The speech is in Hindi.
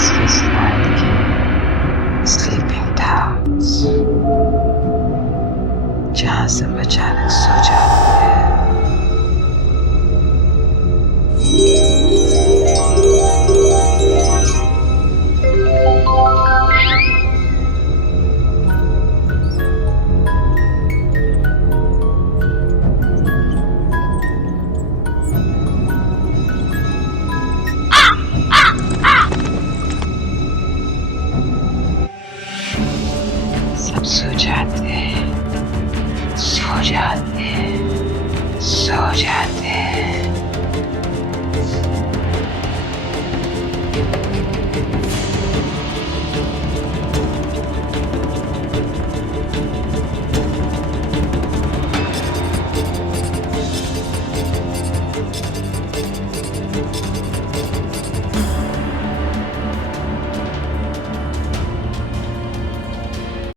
restless night की स्लीपिंग टाउन्स, जहां सब अचानक सो जाते हैं।